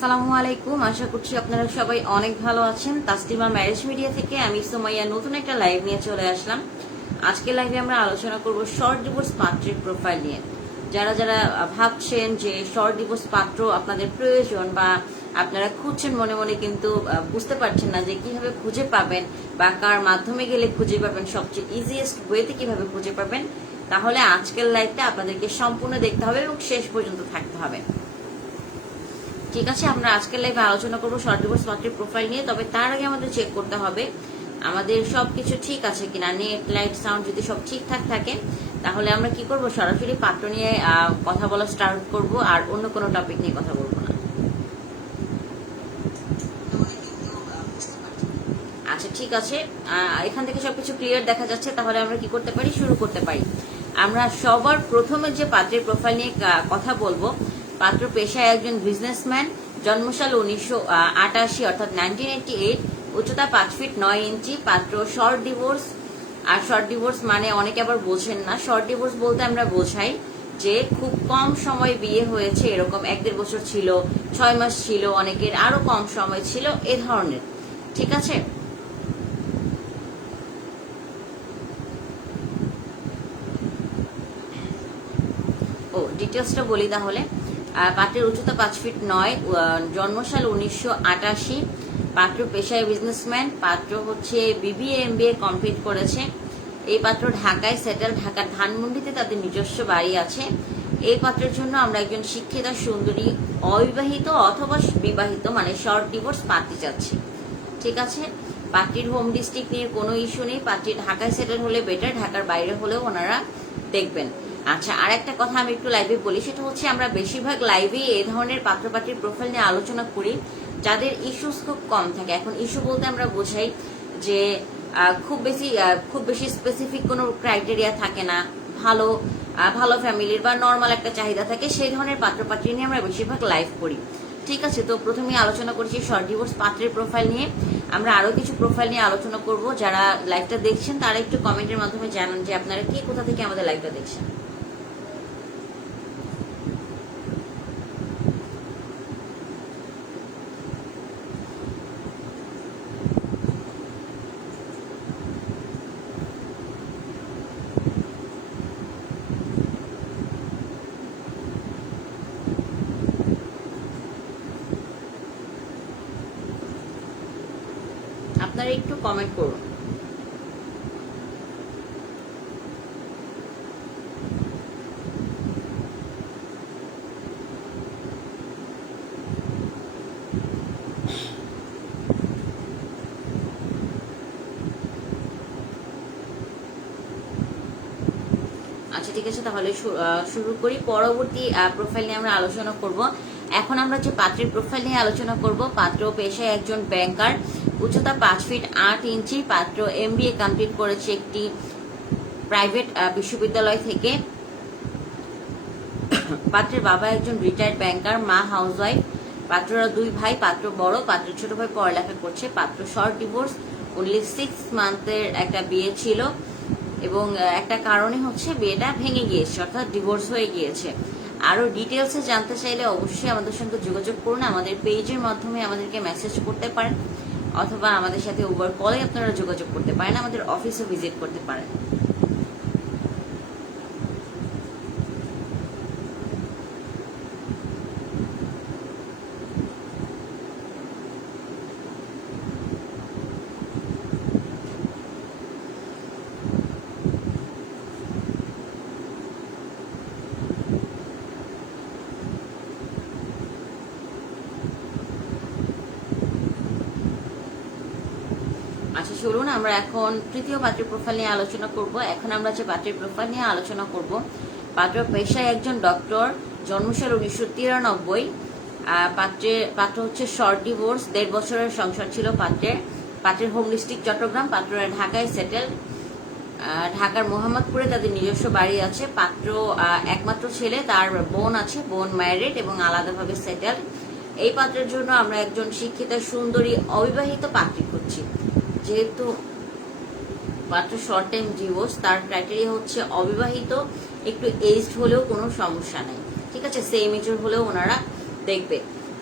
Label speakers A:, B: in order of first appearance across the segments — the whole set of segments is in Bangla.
A: আসসালামু আলাইকুম। আশা করছি আপনারা সবাই অনেক ভালো আছেন। তাসলিমা ম্যারেজ মিডিয়া থেকে আমি সোমাইয়া নতুন একটা লাইভ নিয়ে চলে আসলাম। আজকে লাইভে আমরা আলোচনা করব শর্ট ডিভোর্স পাত্রের প্রোফাইল নিয়ে। যারা যারা ভাবছেন যে শর্ট ডিভোর্স পাত্র আপনাদের প্রয়োজন বা আপনারা খুঁজছেন মনে মনে কিন্তু বুঝতে পারছেন না যে কীভাবে খুঁজে পাবেন বা কার মাধ্যমে গেলে খুঁজে পাবেন, সবচেয়ে ইজিয়েস্ট ওয়েতে কীভাবে খুঁজে পাবেন, তাহলে আজকের লাইভটা আপনাদেরকে সম্পূর্ণ দেখতে হবে এবং শেষ পর্যন্ত থাকতে হবে। ঠিক আছে, আমরা আজকের লাইভে আলোচনা করব শর্ট ডিভোর্স পাত্রের প্রোফাইল নিয়ে, তবে তার আগে আমাদের চেক করতে হবে, আমাদের সবকিছু ঠিক আছে কিনা নেট লাইট সাউন্ড যদি সব ঠিকঠাক থাকে, তাহলে আমরা কি করব? সরাসরি পাত্র নিয়ে কথা বলা স্টার্ট করব, আর অন্য কোনো টপিক নিয়ে কথা বলব না। আচ্ছা ঠিক আছে এখান থেকে সবকিছু ক্লিয়ার দেখা যাচ্ছে, তাহলে আমরা কি করতে পারি? শুরু করতে পারি। আমরা সবার প্রথমে যে পাত্রের প্রোফাইল নিয়ে কথা বলব পাত্র পেশায় একজন বিজনেসম্যান জন্মসাল উনিশশো আটাশি, অর্থাৎ নাইনটিন এইটি এইট উচ্চতা পাঁচ ফিট নয় ইঞ্চি, পাত্র শর্ট ডিভোর্স আর শর্ট ডিভোর্স মানে অনেকে আবার বোঝেন না। শর্ট ডিভোর্স বলতে আমরা বোঝাই যে খুব কম সময় বিয়ে হয়েছে, এরকম এক দেড় বছর ছিল, ছয় মাস ছিল, অনেকের আরও কম সময় ছিল, এ ধরনের। ঠিক আছে? ও ডিটেলসটা বলি তাহলে। পাত্রের উচ্চতা পাঁচ ফিট নয় জন্মসাল উনিশশো আটাশি। পাত্র পেশায় বিজনেসম্যান পাত্র হচ্ছে বিবিএ এম কমপ্লিট করেছে। এই পাত্র ঢাকায় সেটেল ঢাকার ধানমন্ডিতে তাদের নিজস্ব বাড়ি আছে। এই পাত্রের জন্য আমরা একজন শিক্ষিতা, সুন্দরী, অবিবাহিত অথবা বিবাহিত মানে শর্ট ডিভোর্স পাত্রী চাচ্ছি। ঠিক আছে? পার্টির হোম ডিস্ট্রিক্ট নিয়ে কোনো ইস্যু নেই। পার্টি ঢাকায় সেটেল হলে বেটার ঢাকার বাইরে হলেও ওনারা দেখবেন। আচ্ছা আর একটা কথা আমি একটু লাইভে বলি, সেটা হচ্ছে আমরা বেশিরভাগ লাইভে এই ধরনের পাত্রপাত্রীর প্রোফাইল নিয়ে আলোচনা করি, যাদের ইস্যুস খুব কম থাকে। এখন ইস্যু বলতে আমরা বোঝাই যে খুব বেশি খুব বেশি স্পেসিফিক কোনো ক্রাইটেরিয়া থাকে না, ভালো ভালো ফ্যামিলির বা নর্মাল একটা চাহিদা থাকে, সেই ধরনের পাত্রপাত্রী নিয়ে আমরা বেশিরভাগ লাইভ করি। ঠিক আছে, তো প্রথমে আলোচনা করেছি শর্ট ডিভোর্স পাত্রের প্রোফাইল নিয়ে। আমরা আরও কিছু প্রোফাইল নিয়ে আলোচনা করব, যারা লাইভটা দেখছেন, তারা একটু কমেন্টের মাধ্যমে জানান যে আপনারা কে কোথা থেকে আমাদের লাইভটা দেখছেন। আপনারা একটু কমেন্ট করুন। আচ্ছা ঠিক আছে, তাহলে শুরু করি। পরবর্তী প্রোফাইল নিয়ে আমরা আলোচনা করব। এখন আমরা যে পাত্রের প্রোফাইল নিয়ে আলোচনা করব, পাত্র পেশায় একজন ব্যাংকার উচ্চতা পাঁচ ফিট আট ইঞ্চি, পাত্র এম বি এ কমপ্লিট করেছে একটি প্রাইভেট বিশ্ববিদ্যালয় থেকে। পাত্রের বাবা একজন রিটায়ার্ড ব্যাংকার মা হাউসওয়াইফ পাত্ররা দুই ভাই, পাত্র বড় পাত্রের ছোট ভাই পড়ালেখা করছে। পাত্র শর্ট ডিভোর্স অনলি সিক্স মান্থের একটা বিয়ে ছিল। এবং একটা কারণে হচ্ছে বিয়েটা ভেঙে গিয়েছে, অর্থাৎ ডিভোর্স হয়ে গিয়েছে। আরও ডিটেলসে জানতে চাইলে অবশ্যই আমাদের সঙ্গে যোগাযোগ করুন। আমাদের পেজের মাধ্যমে আমাদেরকে মেসেজ করতে পারেন। অথবা আমাদের সাথে উবার কলে আপনারা যোগাযোগ করতে পারেন আমাদের অফিসে ভিজিট করতে পারেন। চলুন, আমরা এখন তৃতীয় পাত্রের প্রোফাইল নিয়ে আলোচনা করব। এখন আমরা যে পাত্রের প্রোফাইল নিয়ে আলোচনা করব, পাত্র পেশায় একজন ডক্টর জন্মসাল উনিশশো তিরানব্বই পাত্রে, পাত্র হচ্ছে শর্ট ডিভোর্স দেড় বছরের সংসার ছিল পাত্রের। পাত্রের হোম ডিস্ট্রিক্ট চট্টগ্রাম, পাত্ররা ঢাকায় সেটেল ঢাকার মোহাম্মদপুরে তাদের নিজস্ব বাড়ি আছে। পাত্র একমাত্র ছেলে, তার বোন আছে, বোন ম্যারিড এবং আলাদাভাবে সেটেল এই পাত্রের জন্য আমরা একজন শিক্ষিতা সুন্দরী অবিবাহিত পাত্রী খুঁজছি। যেহেতু মাত্র শর্ট টাইম ডিভোর্স তার ক্রাইটেরিয়া হচ্ছে অবিবাহিত, একটু এজড হলেও কোনো সমস্যা নাই। ঠিক আছে? সেম এজের হলেও ওনারা দেখবে।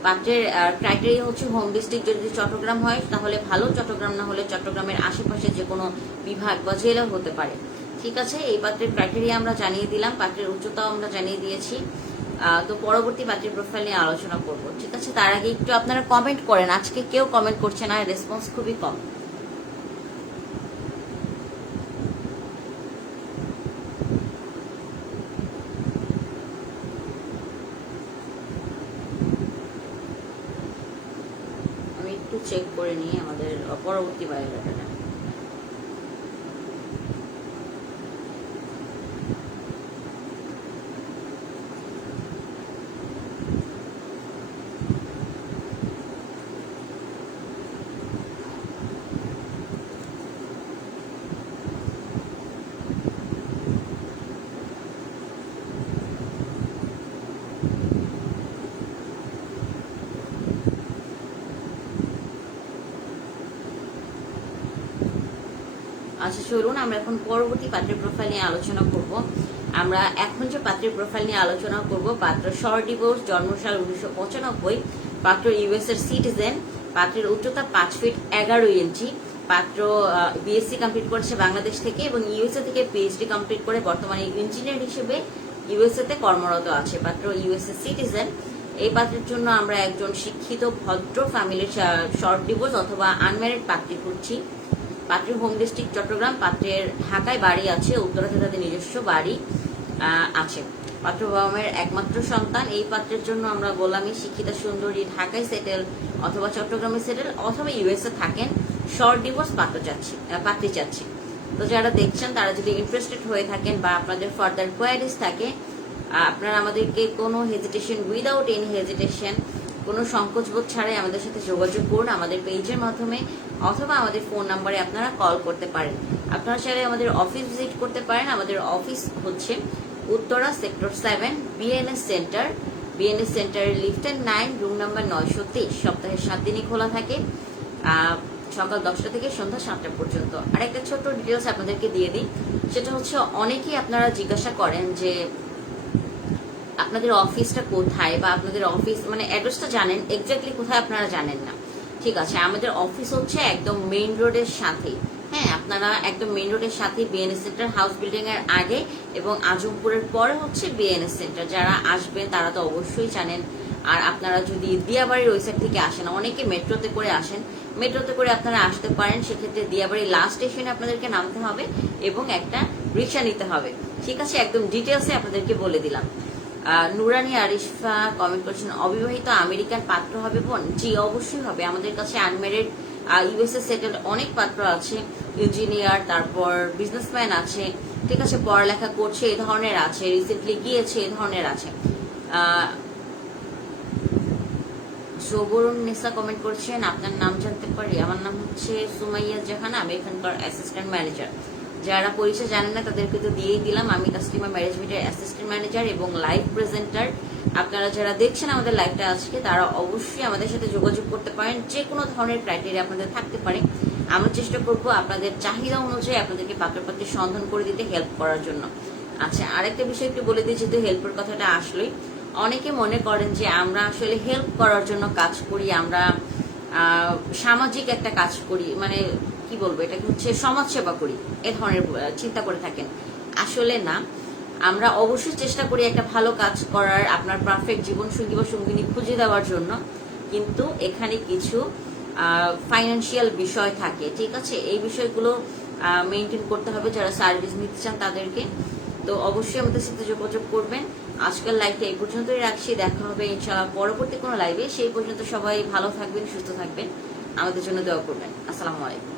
A: পাত্রের ক্রাইটেরিয়া হচ্ছে হোম ডিস্ট্রিক্ট যদি চট্টগ্রাম হয়, তাহলে ভালো। চট্টগ্রাম না হলে চট্টগ্রামের আশেপাশে যে কোনো বিভাগ বা জেলা হতে পারে। ঠিক আছে? এই পাত্রের ক্রাইটেরিয়া আমরা জানিয়ে দিলাম। পাত্রের উচ্চতাও আমরা জানিয়ে দিয়েছি। তো পরবর্তী পাত্রের প্রোফাইল নিয়ে আলোচনা করব। ঠিক আছে? তার আগে একটু আপনারা কমেন্ট করেন। আজকে কেউ কমেন্ট করছে না। রেসপন্স খুবই কম আমি একটু চেক করে নিয়ে আমাদের পরবর্তী বায়োডাটাটা। আচ্ছা চলুন, আমরা এখন পরবর্তী পাত্রের প্রোফাইল নিয়ে আলোচনা করব। আমরা এখন যে পাত্রের প্রোফাইল নিয়ে আলোচনা করব, পাত্র শর্ট ডিভোর্স জন্মসাল উনিশশো পঁচানব্বই, পাত্র ইউএস এর সিটিজেন পাত্রের উচ্চতা পাঁচ ফিট এগারো ইঞ্চি পাত্র বিএসসি কমপ্লিট করেছে বাংলাদেশ থেকে এবং ইউএসএ থেকে পিএইচডি কমপ্লিট করে বর্তমানে ইঞ্জিনিয়ার হিসেবে ইউএসএ তে কর্মরত আছে। পাত্র ইউএসএ সিটিজেন এই পাত্রের জন্য আমরা একজন শিক্ষিত, ভদ্র ফ্যামিলির শর্ট ডিভোর্স অথবা আনম্যারিড পাত্রী খুঁজছি। পাত্রের হোম ডিস্ট্রিক্ট চট্টগ্রাম, পাত্রের ঢাকায় বাড়ি আছে, উত্তরাতে তাদের নিজস্ব বাড়ি আছে। পাত্র বাবা একমাত্র সন্তান, এই পাত্রের জন্য আমরা বললামই শিক্ষিতা, সুন্দরী ঢাকায় সেটেল অথবা চট্টগ্রামে সেটেল অথবা ইউএসএ থাকেন শর্ট ডিভোর্স পাত্র চাচ্ছি পাত্রী চাচ্ছি। তো যারা দেখছেন, তারা যদি ইন্টারেস্টেড হয়ে থাকেন বা আপনাদের ফার্দার কোয়ারিজ থাকে আপনারা আমাদেরকে কোনো হেজিটেশন উইদাউট এনি হেজিটেশন কোনো সংকোচবোধ ছাড়াই আমাদের সাথে যোগাযোগ করুন আমাদের পেজের মাধ্যমে অথবা আমাদের ফোন নাম্বারে আপনারা কল করতে পারেন। আপনারা চাইলে আমাদের অফিস ভিজিট করতে পারেন। আমাদের অফিস হচ্ছে Uttara sector seven BNS center. BNS সেন্টারের লিফটের নাইন, রুম নাম্বার নয়শো তেইশ। সপ্তাহে সাত দিনই খোলা থাকে। সকাল দশটা থেকে সন্ধ্যা সাতটা পর্যন্ত। আর একটা ছোট্ট ডিটেলস আপনাদেরকে দিয়ে দিই। সেটা হচ্ছে অনেকেই আপনারা জিজ্ঞাসা করেন যে আপনাদের অফিসটা কোথায় বা আপনাদের অফিস মানে অ্যাড্রেসটা জানেন এক্স্যাক্টলি কোথায় আপনারা জানেন না। ঠিক আছে, আমাদের অফিস হচ্ছে একদম মেইন রোডের সাথে হ্যাঁ আপনারা একদম মেইন রোডের সাথে বিএনএস সেন্টার হাউস বিল্ডিং এর আগে এবং আজমপুরের পরে হচ্ছে বিএনএস সেন্টার যারা আসবেন তারা তো অবশ্যই জানেন। আর আপনারা যদি দিয়াবাড়ির ওই সাইড থেকে আসেন, অনেকে মেট্রোতে করে আসেন। মেট্রোতে করে আপনারা আসতে পারেন, সেক্ষেত্রে দিয়াবাড়ি লাস্ট স্টেশনে আপনাদেরকে নামতে হবে এবং একটা রিক্সা নিতে হবে। ঠিক আছে, একদম ডিটেলসে আপনাদেরকে বলে দিলাম। নুরানি আরিফা কমেন্ট করছেন অবিবাহিত আমেরিকান পাত্র হবে বোন? জি অবশ্যই হবে। আমাদের কাছে আনমেরিড ইউএসএ সেটেল অনেক পাত্র আছে। ইঞ্জিনিয়ার তারপর বিজনেসম্যান আছে। ঠিক আছে পড়ালেখা করছে এই ধরনের আছে। রিসেন্টলি গিয়েছে এই ধরনের আছে। আহ, জবরুন নেসা কমেন্ট করছেন আপনার নাম জানতে পারি? আমার নাম হচ্ছে সুমাইয়া জাহান আমি এখানকার অ্যাসিস্ট্যান্ট ম্যানেজার যারা পরিচয় জানেন না, তাদেরকে তো দিয়েই দিলাম। আমি কাস্টমার ম্যানেজমেন্টের অ্যাসিস্ট্যান্ট ম্যানেজার এবং লাইভ প্রেজেন্টার আপনারা যারা দেখছেন আমাদের লাইভটা আজকে, তারা অবশ্যই আমাদের সাথে যোগাযোগ করতে পারেন। যে কোনো ধরনের ক্রাইটেরিয়া আপনাদের থাকতে পারে। আমরা চেষ্টা করব আপনাদের চাহিদা অনুযায়ী আপনাদেরকে পাত্রপাত্রী সন্ধান করে দিতে হেল্প করার জন্য। আচ্ছা আরেকটা বিষয় একটু বলে দিই, যেহেতু হেল্পের কথাটা আসলেই। অনেকে মনে করেন যে আমরা আসলে হেল্প করার জন্য কাজ করি, আমরা সামাজিক একটা কাজ করি। মানে কি বলব? এটা হচ্ছে সমাজ সেবা করি। এ ধরনের চিন্তা করে থাকেন। আসলে না, আমরা অবশ্যই চেষ্টা করি একটা ভালো কাজ করার, আপনার পারফেক্ট জীবন সঙ্গী বা সঙ্গিনী খুঁজে দেওয়ার জন্য। কিন্তু এখানে কিছু ফাইন্যান্সিয়াল বিষয় থাকে, ঠিক আছে? এই বিষয়গুলো মেনটেন করতে হবে যারা সার্ভিস নিতে চান তাদেরকে। তো অবশ্যই আমাদের সাথে যোগাযোগ করবেন। আজকের লাইভটা এই পর্যন্তই রাখছি। দেখা হবে ইনশাআল্লাহ পরবর্তী কোনো লাইভে সেই পর্যন্ত সবাই ভালো থাকবেন, সুস্থ থাকবেন। আমাদের জন্য দোয়া করবেন। আসসালামু আলাইকুম।